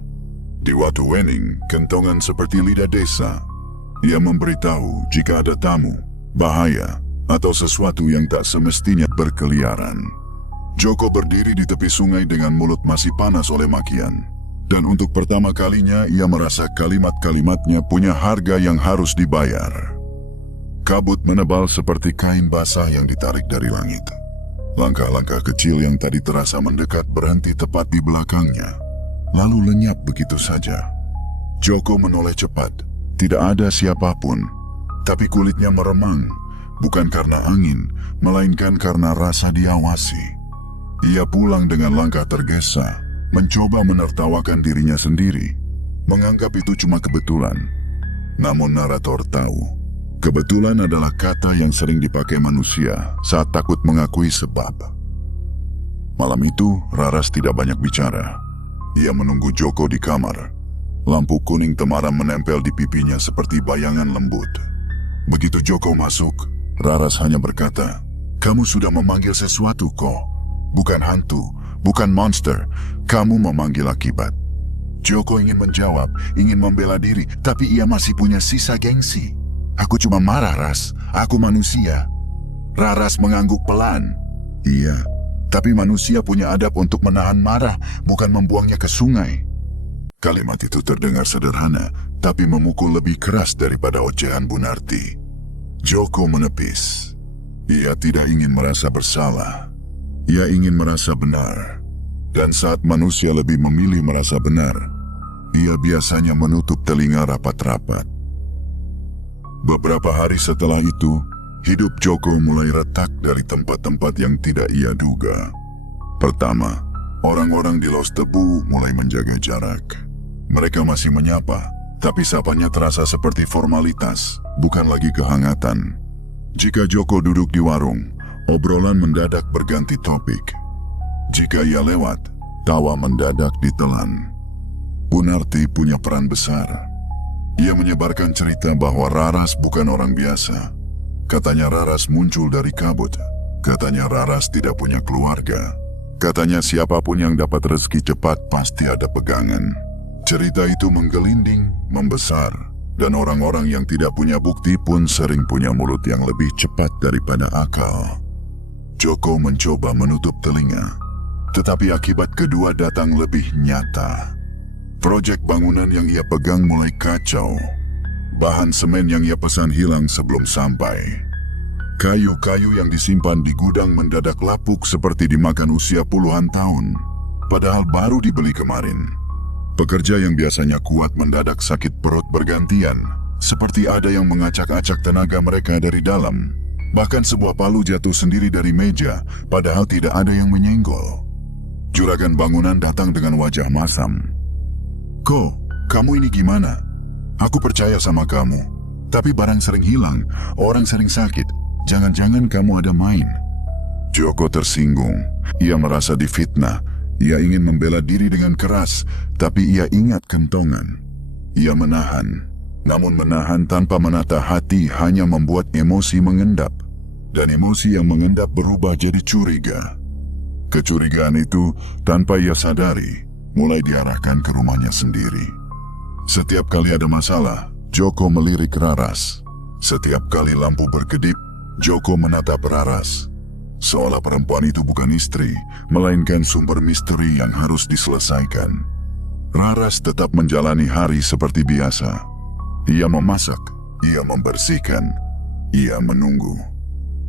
Di Watu Wening, kentongan seperti lidah desa. Ia memberitahu jika ada tamu, bahaya, atau sesuatu yang tak semestinya berkeliaran. Joko berdiri di tepi sungai dengan mulut masih panas oleh makian. Dan untuk pertama kalinya ia merasa kalimat-kalimatnya punya harga yang harus dibayar. Kabut menebal seperti kain basah yang ditarik dari langit. Langkah-langkah kecil yang tadi terasa mendekat berhenti tepat di belakangnya, lalu lenyap begitu saja. Joko menoleh cepat. Tidak ada siapapun, tapi kulitnya meremang, bukan karena angin, melainkan karena rasa diawasi. Ia pulang dengan langkah tergesa, mencoba menertawakan dirinya sendiri, menganggap itu cuma kebetulan. Namun narator tahu, kebetulan adalah kata yang sering dipakai manusia saat takut mengakui sebab. Malam itu, Raras tidak banyak bicara. Ia menunggu Joko di kamar. Lampu kuning temaram menempel di pipinya seperti bayangan lembut. Begitu Joko masuk, Raras hanya berkata, "Kamu sudah memanggil sesuatu kok. Bukan hantu, bukan monster. Kamu memanggil akibat." Joko ingin menjawab, ingin membela diri, tapi ia masih punya sisa gengsi. "Aku cuma marah, Ras. Aku manusia." Raras mengangguk pelan. "Iya, tapi manusia punya adab untuk menahan marah, bukan membuangnya ke sungai." Kalimat itu terdengar sederhana, tapi memukul lebih keras daripada ocehan Bu Narti. Joko menepis. Ia tidak ingin merasa bersalah. Ia ingin merasa benar. Dan saat manusia lebih memilih merasa benar, ia biasanya menutup telinga rapat-rapat. Beberapa hari setelah itu, hidup Joko mulai retak dari tempat-tempat yang tidak ia duga. Pertama, orang-orang di Los Tebu mulai menjaga jarak. Mereka masih menyapa, tapi sapanya terasa seperti formalitas, bukan lagi kehangatan. Jika Joko duduk di warung, obrolan mendadak berganti topik. Jika ia lewat, tawa mendadak ditelan. Bu Narti punya peran besar. Ia menyebarkan cerita bahwa Raras bukan orang biasa. Katanya Raras muncul dari kabut. Katanya Raras tidak punya keluarga. Katanya siapapun yang dapat rezeki cepat pasti ada pegangan. Cerita itu menggelinding, membesar, dan orang-orang yang tidak punya bukti pun sering punya mulut yang lebih cepat daripada akal. Joko mencoba menutup telinga, tetapi akibat kedua datang lebih nyata. Proyek bangunan yang ia pegang mulai kacau. Bahan semen yang ia pesan hilang sebelum sampai. Kayu-kayu yang disimpan di gudang mendadak lapuk seperti dimakan usia puluhan tahun, padahal baru dibeli kemarin. Pekerja yang biasanya kuat mendadak sakit perut bergantian, seperti ada yang mengacak-acak tenaga mereka dari dalam. Bahkan sebuah palu jatuh sendiri dari meja, padahal tidak ada yang menyenggol. Juragan bangunan datang dengan wajah masam. "Ko, kamu ini gimana? Aku percaya sama kamu, tapi barang sering hilang, orang sering sakit. Jangan-jangan kamu ada main." Joko tersinggung. Ia merasa difitnah. Ia ingin membela diri dengan keras, tapi ia ingat kentongan. Ia menahan. Namun menahan tanpa menata hati hanya membuat emosi mengendap. Dan emosi yang mengendap berubah jadi curiga. Kecurigaan itu, tanpa ia sadari, mulai diarahkan ke rumahnya sendiri. Setiap kali ada masalah, Joko melirik Raras. Setiap kali lampu berkedip, Joko menatap Raras. Seolah perempuan itu bukan istri, melainkan sumber misteri yang harus diselesaikan. Raras tetap menjalani hari seperti biasa. Ia memasak, ia membersihkan, ia menunggu.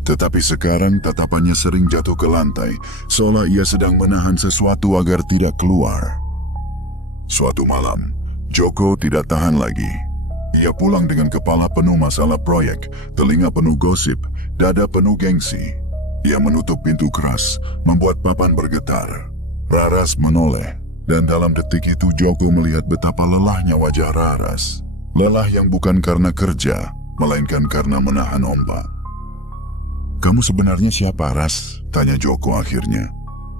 Tetapi sekarang tatapannya sering jatuh ke lantai, seolah ia sedang menahan sesuatu agar tidak keluar. Suatu malam, Joko tidak tahan lagi. Ia pulang dengan kepala penuh masalah proyek, telinga penuh gosip, dada penuh gengsi. Ia menutup pintu keras, membuat papan bergetar. Raras menoleh, dan dalam detik itu Joko melihat betapa lelahnya wajah Raras. Lelah yang bukan karena kerja, melainkan karena menahan ombak. "Kamu sebenarnya siapa, Ras?" tanya Joko akhirnya.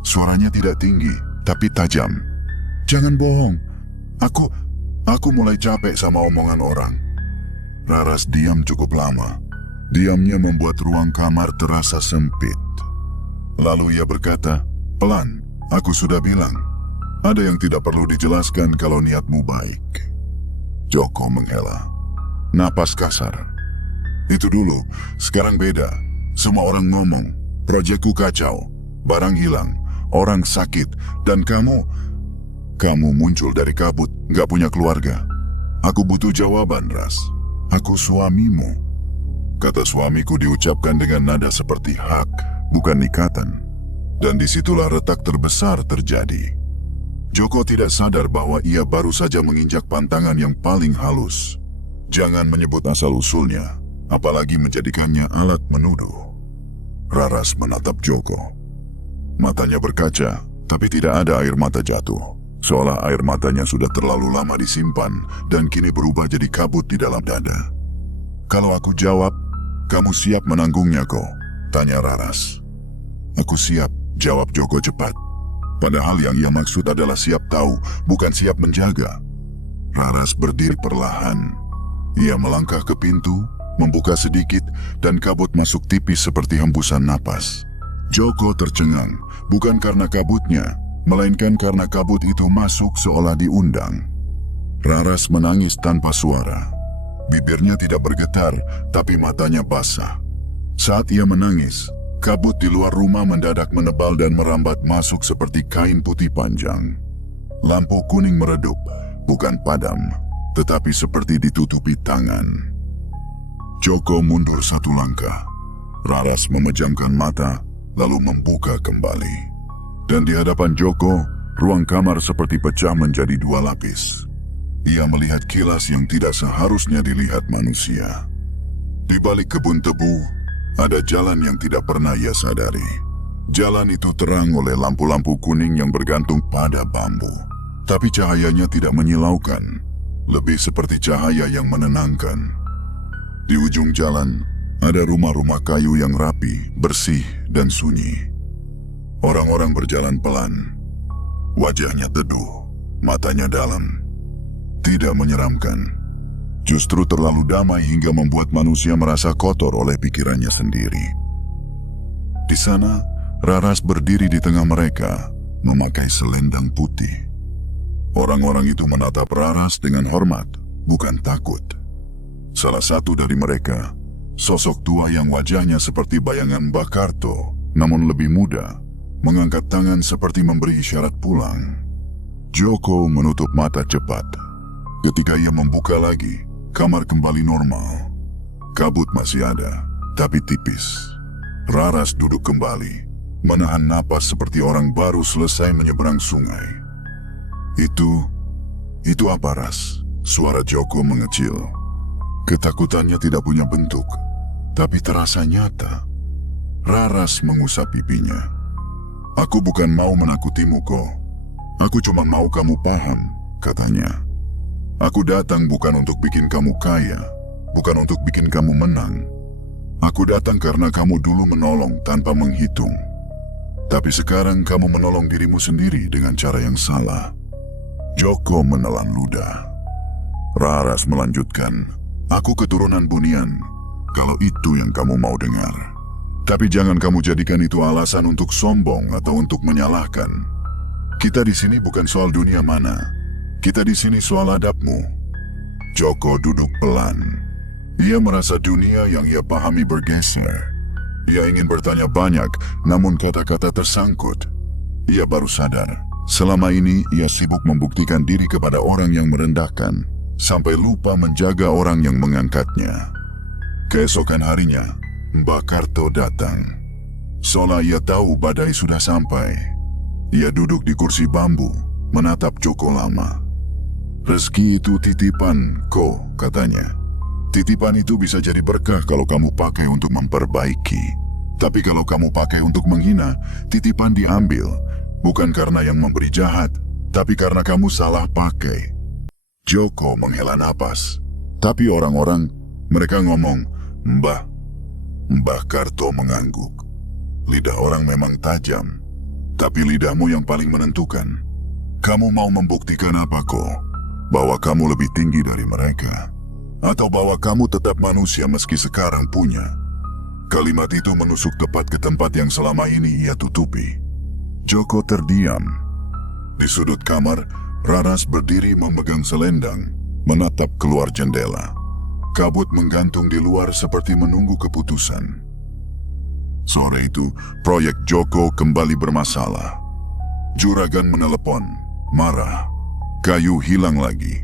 Suaranya tidak tinggi, tapi tajam. "Jangan bohong. Aku mulai capek sama omongan orang." Raras diam cukup lama. Diamnya membuat ruang kamar terasa sempit. Lalu ia berkata, "Pelan, aku sudah bilang. Ada yang tidak perlu dijelaskan kalau niatmu baik." Joko menghela. Napas kasar. "Itu dulu, sekarang beda. Semua orang ngomong, proyekku kacau, barang hilang, orang sakit, dan kamu muncul dari kabut, gak punya keluarga. Aku butuh jawaban, Ras. Aku suamimu." Kata suamiku diucapkan dengan nada seperti hak, bukan nikatan. Dan disitulah retak terbesar terjadi. Joko tidak sadar bahwa ia baru saja menginjak pantangan yang paling halus. Jangan menyebut asal-usulnya, apalagi menjadikannya alat menuduh. Raras menatap Joko. Matanya berkaca, tapi tidak ada air mata jatuh. Seolah air matanya sudah terlalu lama disimpan dan kini berubah jadi kabut di dalam dada. "Kalau aku jawab, kamu siap menanggungnya, Ko?" tanya Raras. "Aku siap," jawab Joko cepat. Padahal yang ia maksud adalah siap tahu, bukan siap menjaga. Raras berdiri perlahan. Ia melangkah ke pintu, membuka sedikit, dan kabut masuk tipis seperti hembusan napas. Joko tercengang, bukan karena kabutnya, melainkan karena kabut itu masuk seolah diundang. Raras menangis tanpa suara. Bibirnya tidak bergetar, tapi matanya basah. Saat ia menangis, kabut di luar rumah mendadak menebal dan merambat masuk seperti kain putih panjang. Lampu kuning meredup, bukan padam, tetapi seperti ditutupi tangan. Joko mundur satu langkah. Raras memejamkan mata, lalu membuka kembali. Dan di hadapan Joko, ruang kamar seperti pecah menjadi dua lapis. Ia melihat kilas yang tidak seharusnya dilihat manusia. Di balik kebun tebu, ada jalan yang tidak pernah ia sadari. Jalan itu terang oleh lampu-lampu kuning yang bergantung pada bambu. Tapi cahayanya tidak menyilaukan, lebih seperti cahaya yang menenangkan. Di ujung jalan, ada rumah-rumah kayu yang rapi, bersih, dan sunyi. Orang-orang berjalan pelan. Wajahnya teduh, matanya dalam. Tidak menyeramkan. Justru terlalu damai hingga membuat manusia merasa kotor oleh pikirannya sendiri. Di sana, Raras berdiri di tengah mereka, memakai selendang putih. Orang-orang itu menatap Raras dengan hormat, bukan takut. Salah satu dari mereka, sosok tua yang wajahnya seperti bayangan Mbah Karto, namun lebih muda, mengangkat tangan seperti memberi isyarat pulang. Joko menutup mata cepat. Ketika ia membuka lagi, kamar kembali normal. Kabut masih ada, tapi tipis. Raras duduk kembali, menahan napas seperti orang baru selesai menyeberang sungai. Itu apa, Ras? Suara Joko mengecil. Ketakutannya tidak punya bentuk, tapi terasa nyata. Raras mengusap pipinya. Aku bukan mau menakutimu kok. Aku cuma mau kamu paham, katanya. Aku datang bukan untuk bikin kamu kaya, bukan untuk bikin kamu menang. Aku datang karena kamu dulu menolong tanpa menghitung. Tapi sekarang kamu menolong dirimu sendiri dengan cara yang salah. Joko menelan ludah. Raras melanjutkan, aku keturunan Bunian, kalau itu yang kamu mau dengar. Tapi jangan kamu jadikan itu alasan untuk sombong atau untuk menyalahkan. Kita di sini bukan soal dunia mana. Kita di sini soal adabmu. Joko duduk pelan. Ia merasa dunia yang ia pahami bergeser. Ia ingin bertanya banyak, namun kata-kata tersangkut. Ia baru sadar, selama ini ia sibuk membuktikan diri kepada orang yang merendahkan, sampai lupa menjaga orang yang mengangkatnya. Keesokan harinya, Mbah Karto datang. Seolah ia tahu badai sudah sampai. Ia duduk di kursi bambu, menatap Joko lama. Rezeki itu titipan, Ko, katanya. Titipan itu bisa jadi berkah kalau kamu pakai untuk memperbaiki. Tapi kalau kamu pakai untuk menghina, titipan diambil. Bukan karena yang memberi jahat, tapi karena kamu salah pakai. Joko menghela napas. Tapi orang-orang, mereka ngomong, Mbah. Mbah Karto mengangguk. Lidah orang memang tajam, tapi lidahmu yang paling menentukan. Kamu mau membuktikan apa, Ko? Bahwa kamu lebih tinggi dari mereka? Atau bahwa kamu tetap manusia meski sekarang punya? Kalimat itu menusuk tepat ke tempat yang selama ini ia tutupi. Joko terdiam. Di sudut kamar, Raras berdiri memegang selendang, menatap keluar jendela. Kabut menggantung di luar seperti menunggu keputusan. Sore itu, proyek Joko kembali bermasalah. Juragan menelepon, marah. Kayu hilang lagi.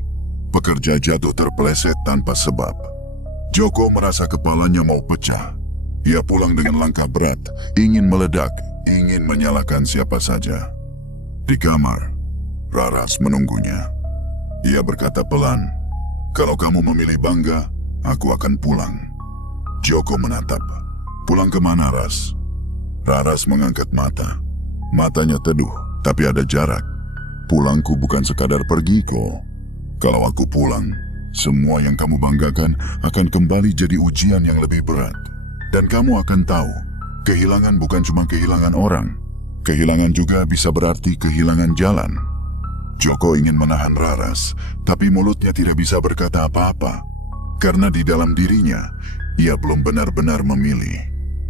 Pekerja jatuh terpeleset tanpa sebab. Joko merasa kepalanya mau pecah. Ia pulang dengan langkah berat, ingin meledak, ingin menyalahkan siapa saja. Di kamar, Raras menunggunya. Ia berkata pelan, kalau kamu memilih bangga, aku akan pulang. Joko menatap. Pulang kemana, Ras? Raras mengangkat mata. Matanya teduh, tapi ada jarak. Pulangku bukan sekadar pergi kok. Kalau aku pulang, semua yang kamu banggakan akan kembali jadi ujian yang lebih berat. Dan kamu akan tahu, kehilangan bukan cuma kehilangan orang. Kehilangan juga bisa berarti kehilangan jalan. Joko ingin menahan Raras, tapi mulutnya tidak bisa berkata apa-apa. Karena di dalam dirinya, ia belum benar-benar memilih.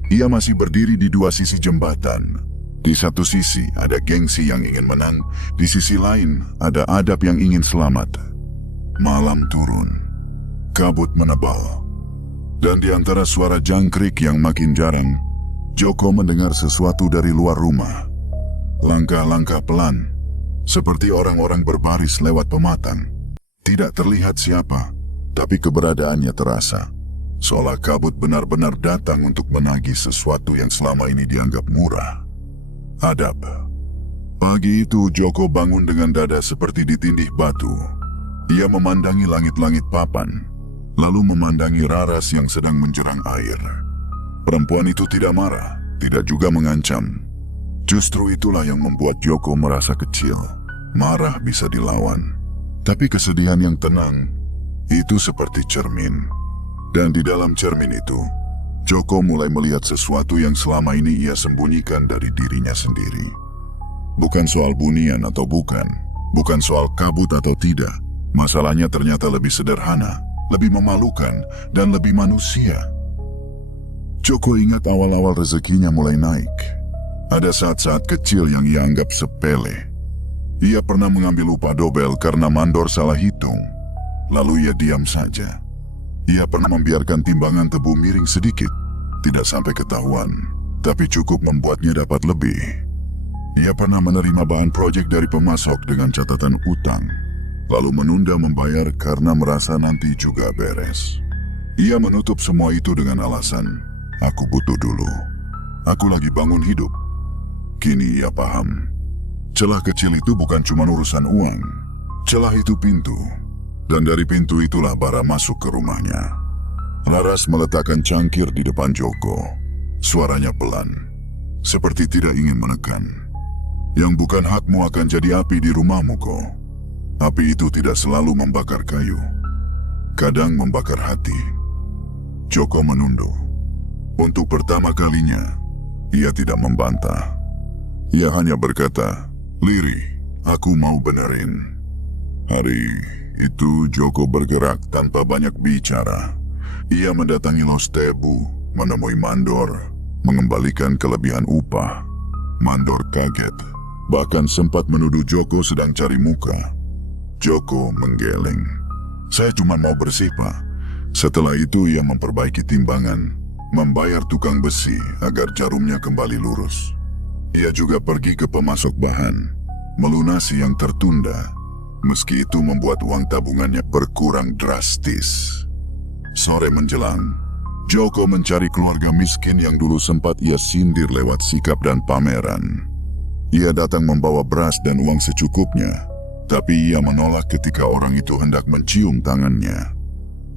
Ia masih berdiri di dua sisi jembatan. Di satu sisi ada gengsi yang ingin menang, di sisi lain ada adab yang ingin selamat. Malam turun, kabut menebal, dan di antara suara jangkrik yang makin jarang, Joko mendengar sesuatu dari luar rumah. Langkah-langkah pelan, seperti orang-orang berbaris lewat pematang. Tidak terlihat siapa, tapi keberadaannya terasa. Seolah kabut benar-benar datang untuk menagih sesuatu yang selama ini dianggap murah. Adab. Pagi itu Joko bangun dengan dada seperti ditindih batu. Ia memandangi langit-langit papan, lalu memandangi Raras yang sedang menjerang air. Perempuan itu tidak marah, tidak juga mengancam. Justru itulah yang membuat Joko merasa kecil. Marah bisa dilawan, tapi kesedihan yang tenang, itu seperti cermin. Dan di dalam cermin itu, Joko mulai melihat sesuatu yang selama ini ia sembunyikan dari dirinya sendiri. Bukan soal bunian atau bukan soal kabut atau tidak. Masalahnya ternyata lebih sederhana, lebih memalukan, dan lebih manusia. Joko ingat awal-awal rezekinya mulai naik. Ada saat-saat kecil yang ia anggap sepele. Ia pernah mengambil upah dobel karena mandor salah hitung. Lalu ia diam saja. Ia pernah membiarkan timbangan tebu miring sedikit. Tidak sampai ketahuan, tapi cukup membuatnya dapat lebih. Ia pernah menerima bahan proyek dari pemasok dengan catatan utang, lalu menunda membayar karena merasa nanti juga beres. Ia menutup semua itu dengan alasan, aku butuh dulu. Aku lagi bangun hidup. Kini ia paham. Celah kecil itu bukan cuma urusan uang. Celah itu pintu. Dan dari pintu itulah bara masuk ke rumahnya. Laras meletakkan cangkir di depan Joko. Suaranya pelan, seperti tidak ingin menekan. Yang bukan hakmu akan jadi api di rumahmu kok. Api itu tidak selalu membakar kayu. Kadang membakar hati. Joko menunduk. Untuk pertama kalinya, ia tidak membantah. Ia hanya berkata, "Liri, aku mau benerin." Hari itu Joko bergerak tanpa banyak bicara. Ia mendatangi Los Tebu, menemui Mandor, mengembalikan kelebihan upah. Mandor kaget, bahkan sempat menuduh Joko sedang cari muka. Joko menggeleng. "Saya cuma mau bersih, Pak." Setelah itu ia memperbaiki timbangan, membayar tukang besi agar jarumnya kembali lurus. Ia juga pergi ke pemasok bahan, melunasi yang tertunda. Meski itu membuat uang tabungannya berkurang drastis. Sore menjelang, Joko mencari keluarga miskin yang dulu sempat ia sindir lewat sikap dan pameran. Ia datang membawa beras dan uang secukupnya, tapi ia menolak ketika orang itu hendak mencium tangannya.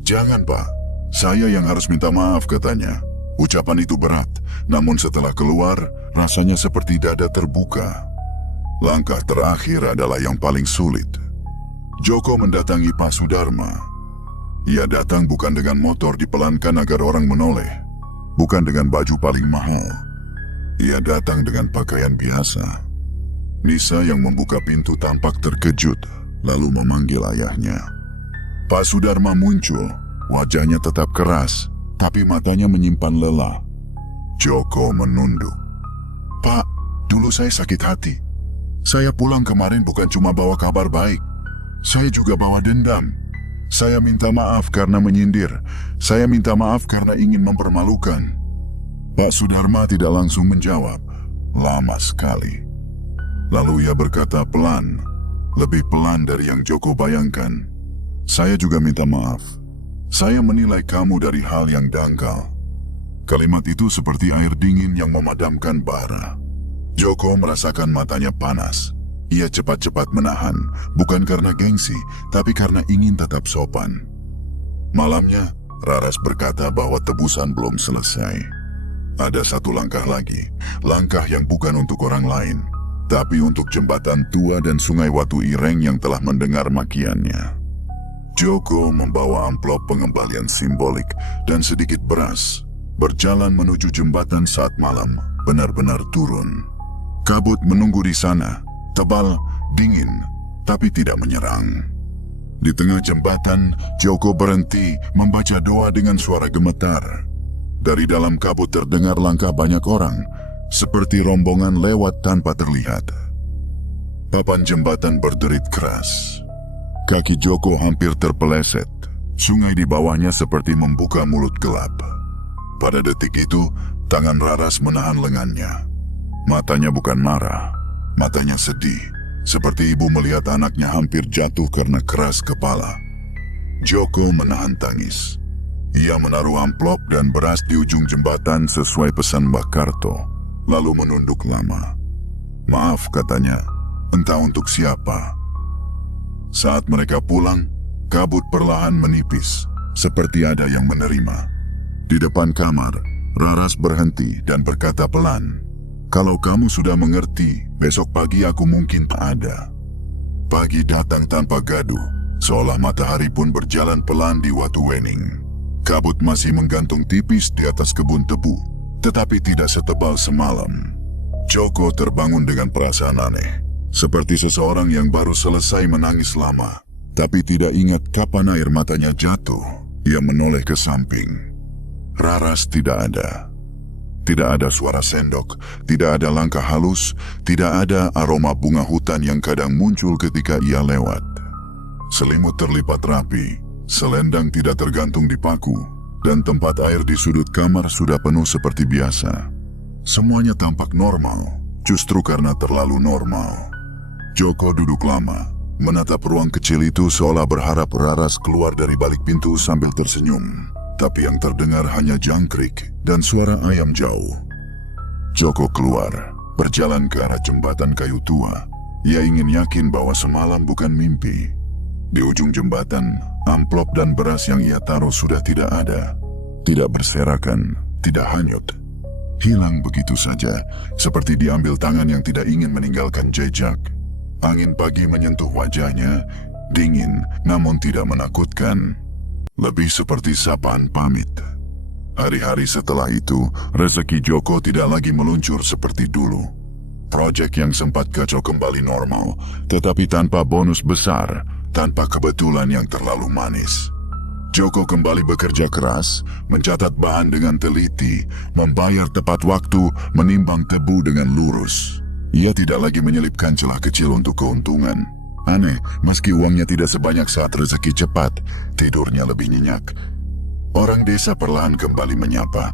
"Jangan, Pak. Saya yang harus minta maaf," katanya. Ucapan itu berat, namun setelah keluar, rasanya seperti dada terbuka. Langkah terakhir adalah yang paling sulit. Joko mendatangi Pak Sudarma. Ia datang bukan dengan motor dipelankan agar orang menoleh, bukan dengan baju paling mahal. Ia datang dengan pakaian biasa. Nisa yang membuka pintu tampak terkejut, lalu memanggil ayahnya. Pak Sudarma muncul, wajahnya tetap keras, tapi matanya menyimpan lelah. Joko menunduk. "Pak, dulu saya sakit hati. Saya pulang kemarin bukan cuma bawa kabar baik. Saya juga bawa dendam. Saya minta maaf karena menyindir. Saya minta maaf karena ingin mempermalukan." Pak Sudarma tidak langsung menjawab. Lama sekali. Lalu ia berkata pelan, lebih pelan dari yang Joko bayangkan. "Saya juga minta maaf. Saya menilai kamu dari hal yang dangkal." Kalimat itu seperti air dingin yang memadamkan bara. Joko merasakan matanya panas. Ia cepat-cepat menahan, bukan karena gengsi, tapi karena ingin tetap sopan. Malamnya, Raras berkata bahwa tebusan belum selesai. Ada satu langkah lagi, langkah yang bukan untuk orang lain, tapi untuk jembatan tua dan sungai Watu Ireng yang telah mendengar makiannya. Joko membawa amplop pengembalian simbolik dan sedikit beras, berjalan menuju jembatan saat malam benar-benar turun. Kabut menunggu di sana. Tebal, dingin, tapi tidak menyerang. Di tengah jembatan, Joko berhenti membaca doa dengan suara gemetar. Dari dalam kabut terdengar langkah banyak orang, seperti rombongan lewat tanpa terlihat. Papan jembatan berderit keras. Kaki Joko hampir terpeleset. Sungai di bawahnya seperti membuka mulut gelap. Pada detik itu, tangan Raras menahan lengannya. Matanya bukan marah. Matanya sedih, seperti ibu melihat anaknya hampir jatuh karena keras kepala. Joko menahan tangis. Ia menaruh amplop dan beras di ujung jembatan sesuai pesan Mbak Karto, lalu menunduk lama. "Maaf," katanya, "entah untuk siapa." Saat mereka pulang, kabut perlahan menipis, seperti ada yang menerima. Di depan kamar, Raras berhenti dan berkata pelan, "Kalau kamu sudah mengerti, besok pagi aku mungkin tak ada." Pagi datang tanpa gaduh, seolah matahari pun berjalan pelan di Watu Wening. Kabut masih menggantung tipis di atas kebun tebu, tetapi tidak setebal semalam. Joko terbangun dengan perasaan aneh, seperti seseorang yang baru selesai menangis lama, tapi tidak ingat kapan air matanya jatuh. Ia menoleh ke samping. Raras tidak ada. Tidak ada suara sendok, tidak ada langkah halus, tidak ada aroma bunga hutan yang kadang muncul ketika ia lewat. Selimut terlipat rapi, selendang tidak tergantung di paku, dan tempat air di sudut kamar sudah penuh seperti biasa. Semuanya tampak normal, justru karena terlalu normal. Joko duduk lama, menatap ruang kecil itu seolah berharap Raras keluar dari balik pintu sambil tersenyum. Tapi yang terdengar hanya jangkrik dan suara ayam jauh. Joko keluar, berjalan ke arah jembatan kayu tua. Ia ingin yakin bahwa semalam bukan mimpi. Di ujung jembatan, amplop dan beras yang ia taruh sudah tidak ada. Tidak berserakan, tidak hanyut. Hilang begitu saja, seperti diambil tangan yang tidak ingin meninggalkan jejak. Angin pagi menyentuh wajahnya, dingin namun tidak menakutkan. Lebih seperti sapaan pamit. Hari-hari setelah itu, rezeki Joko tidak lagi meluncur seperti dulu. Proyek yang sempat kacau kembali normal, tetapi tanpa bonus besar, tanpa kebetulan yang terlalu manis. Joko kembali bekerja keras, mencatat bahan dengan teliti, membayar tepat waktu, menimbang tebu dengan lurus. Ia tidak lagi menyelipkan celah kecil untuk keuntungan. Aneh, meski uangnya tidak sebanyak saat rezeki cepat, tidurnya lebih nyenyak. Orang desa perlahan kembali menyapa.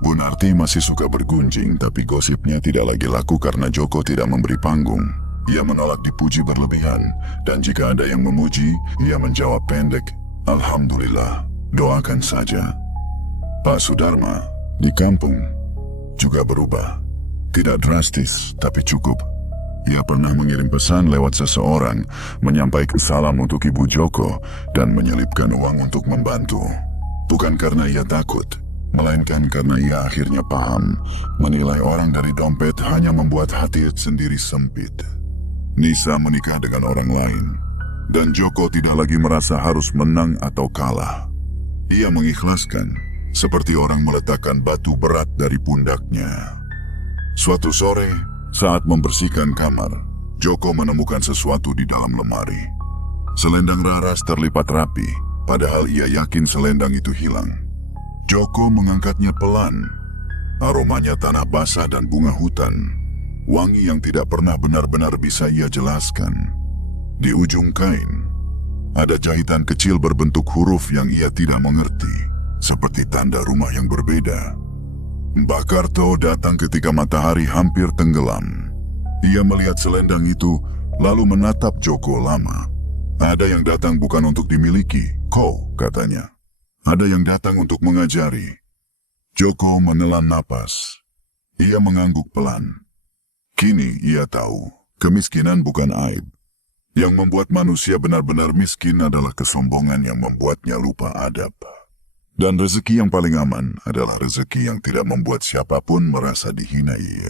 Bu Narti masih suka bergunjing, tapi gosipnya tidak lagi laku karena Joko tidak memberi panggung. Ia menolak dipuji berlebihan, dan jika ada yang memuji, ia menjawab pendek, "Alhamdulillah, doakan saja." Pak Sudarma, di kampung, juga berubah. Tidak drastis, tapi cukup. Ia pernah mengirim pesan lewat seseorang, menyampaikan salam untuk Ibu Joko, dan menyelipkan uang untuk membantu. Bukan karena ia takut, melainkan karena ia akhirnya paham, menilai orang dari dompet hanya membuat hati sendiri sempit. Nisa menikah dengan orang lain, dan Joko tidak lagi merasa harus menang atau kalah. Ia mengikhlaskan, seperti orang meletakkan batu berat dari pundaknya. Suatu sore, saat membersihkan kamar, Joko menemukan sesuatu di dalam lemari. Selendang Raras terlipat rapi, padahal ia yakin selendang itu hilang. Joko mengangkatnya pelan. Aromanya tanah basah dan bunga hutan. Wangi yang tidak pernah benar-benar bisa ia jelaskan. Di ujung kain, ada jahitan kecil berbentuk huruf yang ia tidak mengerti, seperti tanda rumah yang berbeda. Mbak Karto datang ketika matahari hampir tenggelam. Ia melihat selendang itu, lalu menatap Joko lama. Ada yang datang bukan untuk dimiliki, katanya. Ada yang datang untuk mengajari. Joko menelan napas. Ia mengangguk pelan. Kini ia tahu, kemiskinan bukan aib. Yang membuat manusia benar-benar miskin adalah kesombongan yang membuatnya lupa adab. Dan rezeki yang paling aman adalah rezeki yang tidak membuat siapapun merasa dihinai.